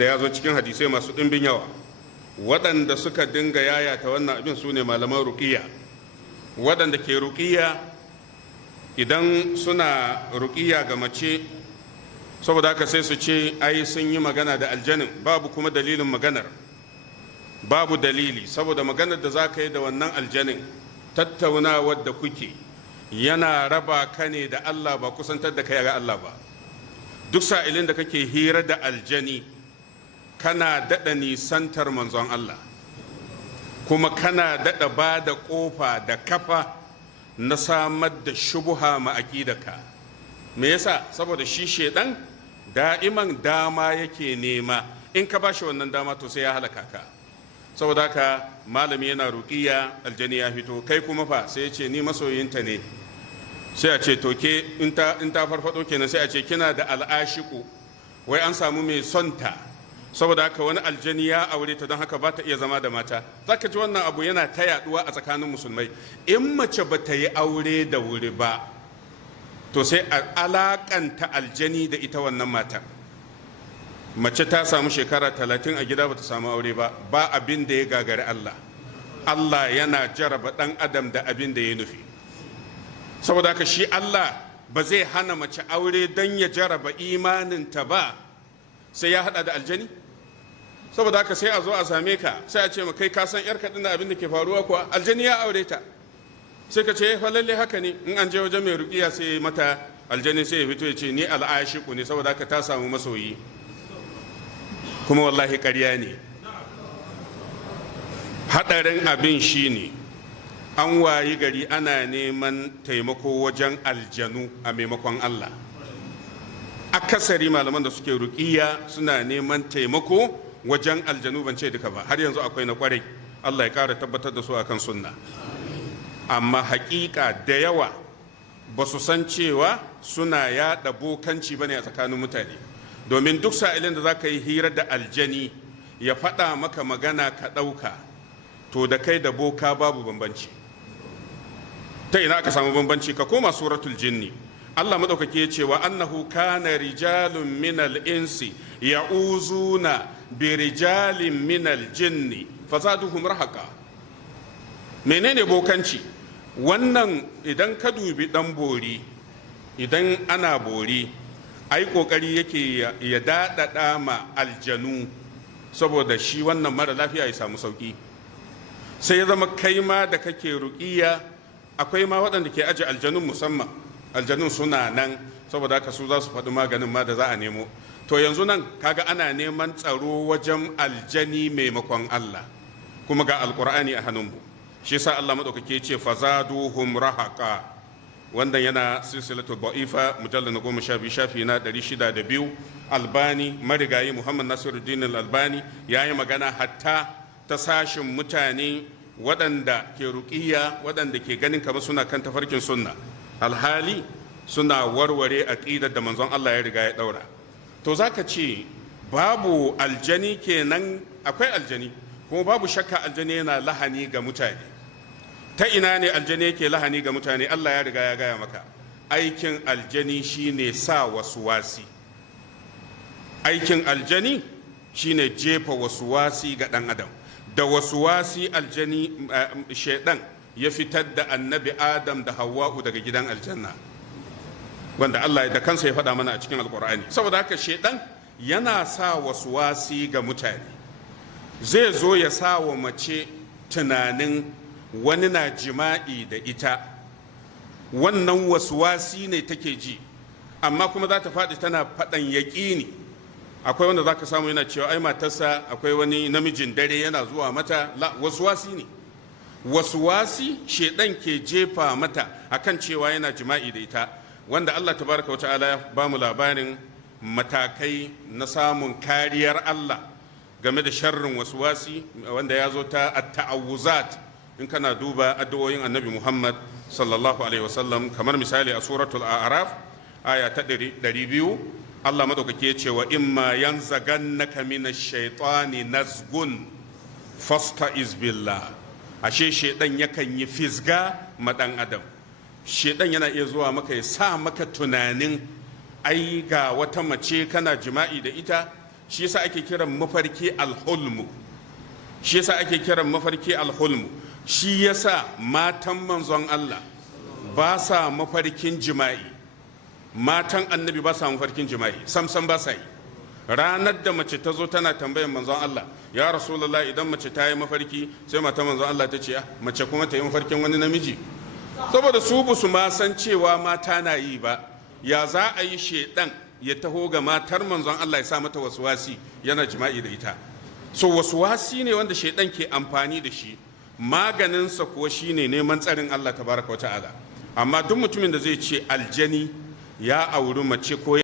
wanda ya zo cikin hadisai masu ɗimbin yawa. Waɗanda suka dinga yayata wannan abin su ne malaman ruƙiyya. Waɗanda ke ruƙiyya idan suna ruƙiyya ga mace, saboda haka sai su ce ai sun yi magana da aljanin, babu kuma dalilin maganar, babu dalili, saboda maganar da za ka yi da wannan aljanin tattaunawar da kuke yana raba ka ne da Allah, ba kusantar da kai ga Allah ba. Duk sa'ilin da kake hira da aljani kana daɗa nisantar manzon Allah, kuma kana daɗa ba da ƙofa da kafa na samar da shubuha ma aƙidaka. Me yasa? Saboda shi shedan da'iman dama yake nema, in ka bashi wannan dama to sai ya halaka ka. Saboda haka malami yana ruƙiya, aljani ya fito, kai kuma fa sai ya ce ni masoyinta ne. Sai a ce to ke in ta farfado kenan, sai a ce kina da al'ashiku, wai an samu mai son ta, saboda haka wani aljani ya aure ta don haka ba ta iya zama da mata. Zaka ji wannan abu yana ta yaduwa a tsakanin musulmai. In mace ba ta yi aure da wuri ba, to sai a alakanta aljani da ita wannan matar. Mace ta samu shekara 30 a gida ba ta samu aure ba, ba abin da ya gagari Allah. Allah yana jaraba ɗan adam da abin da ya nufi. Saboda haka shi Allah ba zai hana mace aure don ya jaraba imaninta ba, sai ya hada da aljani. Saboda haka sai a zo a same ka, sai a ce ma kai ka san yar kaɗin da abin da ke faruwa kuwa, aljani ya aure ta. Sai ka ce fa lalle haka ne. In an je wajen mai ruqiya sai mata aljani sai ya fito ya ce ni al'ashiku ne, saboda haka ta samu masoyi, kuma wallahi ƙarya ne. Hadarin abin shine an wayi gari ana neman taimako wajen aljanu a maimakon Allah. Akasari malaman da suke ruqiya suna neman taimako wajen aljanu, ban ce duka ba, har yanzu akwai na kwarai, Allah ya ƙara tabbatar da su akan sunna. Amma haƙiƙa da yawa ba su san cewa suna yaɗa bokanci bane a tsakanin mutane. Domin duk sa'ilin da za ka yi hira da aljani ya faɗa maka magana ka ɗauka, to da kai da boka babu bambanci. Ta ina aka samu bambanci? Ka koma suratul jinni. Allah madaukake ya ce wa annahu kana rijalun minal insi ya'uzuna bi rijalin minal jinni fazaduhum rahaqa. Menene bokanci? Wannan idan ka dubi dan bori, idan ana bori, ai kokari yake ya dadada ma aljanu saboda shi wannan mara lafiya ya samu sauki. Sai ya zama kai ma da kake ruqiya, akwai ma waɗanda ke aje aljanun musamman, aljanun suna nan, saboda haka su za su faɗi maganin ma da za a nemo. To yanzu nan kaga ana neman tsaro wajen aljani maimakon Allah, kuma ga alkur'ani a hannunmu. Shi yasa Allah madaukake ce fazaduhum rahaqa. Wannan yana silsilatu da'ifa mujallal na 12 shafi na 602. Albani marigayi Muhammad Nasiruddin Albani yayi magana hatta ta sashin mutane waɗanda ke ruƙiyya, waɗanda ke ganin kamar suna kan tafarkin sunna, alhali suna warware aqidar da manzon Allah ya riga ya ɗaura. To zaka ce babu aljani kenan? Akwai aljani, kuma babu shakka aljani yana lahani ga mutane. Ta ina ne aljani yake lahani ga mutane? Allah ya riga ya gaya maka. Aikin aljani shine sa wasuwasi. Aikin aljani shine jefa wasuwasi ga ɗan adam. Da wasuwasi aljani shaidan ya fitar da annabi Adam da Hawwa'u daga gidan aljanna, wanda Allah da kansa ya faɗa mana a cikin alkur'ani. Saboda haka shaidan yana sa wasuwasi ga mutane. Zai zo ya sa wa mace tunanin wani na jima'i da ita, wannan wasuwasi ne take ji, amma kuma za ta faɗi tana faɗan yaƙini. Akwai wanda za ka samu yana cewa ai matarsa akwai wani namijin dare yana zuwa mata. La, wasuwasi ne. Wasuwasi shedan ke jefa mata akan cewa yana jima'i da ita, wanda Allah tabaraka wa ta'ala ya ba mu labarin matakai na samun kariyar Allah game da sharrin wasuwasi, wanda ya zo ta at-ta'awuzat. In kana duba addu'o'in annabi Muhammad sallallahu alaihi wasallam, kamar misali a suratul a'raf aya ta 200, Allah madaukake ya ce wa imma yanzagannaka minash shaitani nazgun fasta'iz billah. Ashe shedan yakan yi fisga ma dan adam. Shedan yana iya zuwa maka ya sa maka tunanin ai ga wata mace kana jima'i da ita, shi yasa ake kiran mafarki alhulmu, shi yasa ake kiran mafarki alhulmu. Shi yasa matan manzon Allah ba sa mafarkin jima'i, matan annabi ba sa mafarkin jima'i, samsam ba sa yi. Ranar da mace ta zo tana tambayar manzon Allah, ya rasulullah idan mace ta yi mafarki, sai matan manzon Allah ta ce mace kuma ta yi mafarkin wani namiji, saboda su ba su ma san cewa mata na yi ba. Ya za a yi shedan ya taho ga matar manzon Allah ya sa mata waswasi yana jima'i da ita? So waswasi ne wanda shedan ke amfani da shi, maganinsa kuwa shine neman tsarin Allah tabaraka wa ta'ala. Amma duk mutumin da zai ce aljani ya auri mace ko